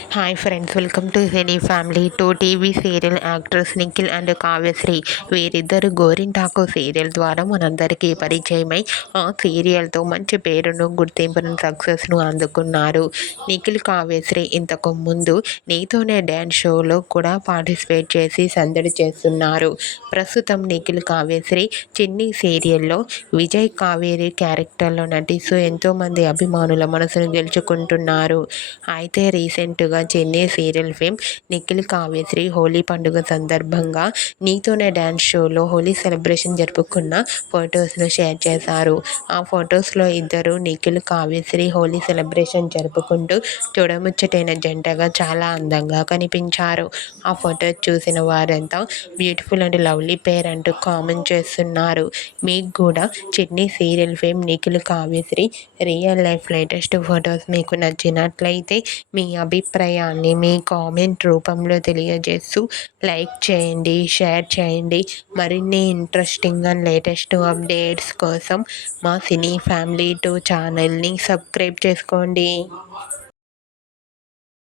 Hi friends, welcome to cine family. Two TV serial actors Nikhil and Kavyasri వీరిద్దరు గోరింటాకు serial ద్వారా మనందరికీ పరిచయమై ఆ సీరియల్తో మంచి పేరును, గుర్తింపును, సక్సెస్ను అందుకున్నారు. నిఖిల్, కావ్యశ్రీ ఇంతకు ముందు నీతోనే డ్యాన్స్ షోలో కూడా పార్టిసిపేట్ చేసి సందడి చేస్తున్నారు. ప్రస్తుతం నిఖిల్, కావ్యశ్రీ చిన్ని సీరియల్లో విజయ్ కావేరి క్యారెక్టర్లో నటిస్తూ ఎంతోమంది అభిమానుల మనసును గెలుచుకుంటున్నారు. అయితే రీసెంట్గా చెన్నై సీరియల్ ఫేమ్ నిఖిల్, కావ్యశ్రీ హోలీ పండుగ సందర్భంగా నీతోనే డ్యాన్స్ షోలో హోలీ సెలబ్రేషన్ జరుపుకున్న ఫొటోస్ను షేర్ చేశారు. ఆ ఫొటోస్లో ఇద్దరు నిఖిల్, కావ్యశ్రీ హోలీ సెలబ్రేషన్ జరుపుకుంటూ చూడముచ్చటైన జంటగా చాలా అందంగా కనిపించారు. ఆ ఫొటోస్ చూసిన వారంతా బ్యూటిఫుల్ అండ్ లవ్లీ పేర్ అంటూ కామెంట్ చేస్తున్నారు. మీకు కూడా Chennai serial fame Nikhil, Kavyasri real life latest photos మీకు నచ్చినట్లయితే మీ అభిప్రాయాన్ని మీ కామెంట్ రూపంలో తెలియజేస్తూ లైక్ చేయండి, షేర్ చేయండి. మరిన్ని ఇంట్రెస్టింగ్ అండ్ లేటెస్ట్ అప్డేట్స్ కోసం మా సినీ ఫ్యామిలీ 2 ఛానల్ని సబ్స్క్రైబ్ చేసుకోండి.